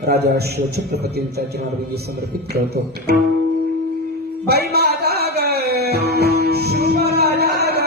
राजा शिवछत्रपतींच्या चरणारविंदी समर्पित करतो. बाई माता ग शिवराजा ग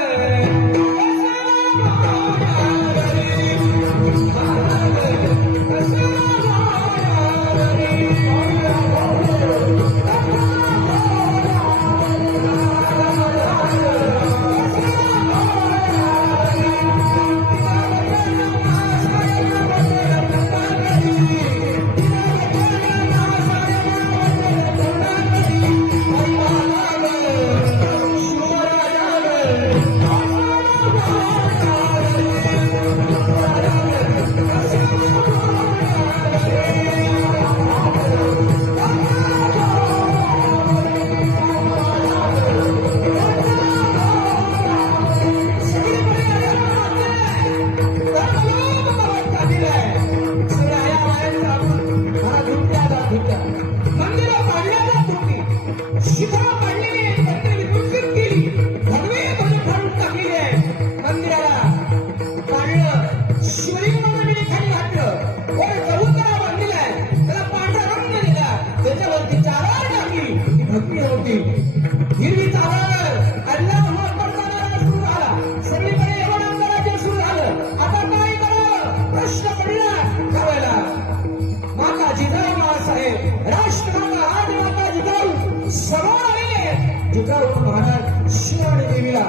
महाराज शिवानी देवीला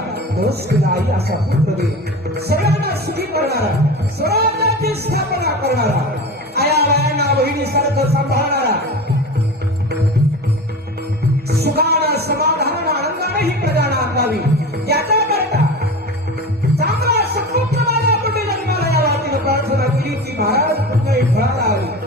आई असा पुत्र दे. सगळ्यांना सुखी करणारा, स्वराज्याची स्थापना करणारा, आया बायांना बहिणीसारखं सांभाळणारा, सुखानं समाधानानं आनंदाने ही प्रजा नांदावी याच्याकरता चांगला सपूर्ण माझ्या कुठे जन्माला यावा तिने प्रार्थना केली की महाराज पुन्हा फळाला आली.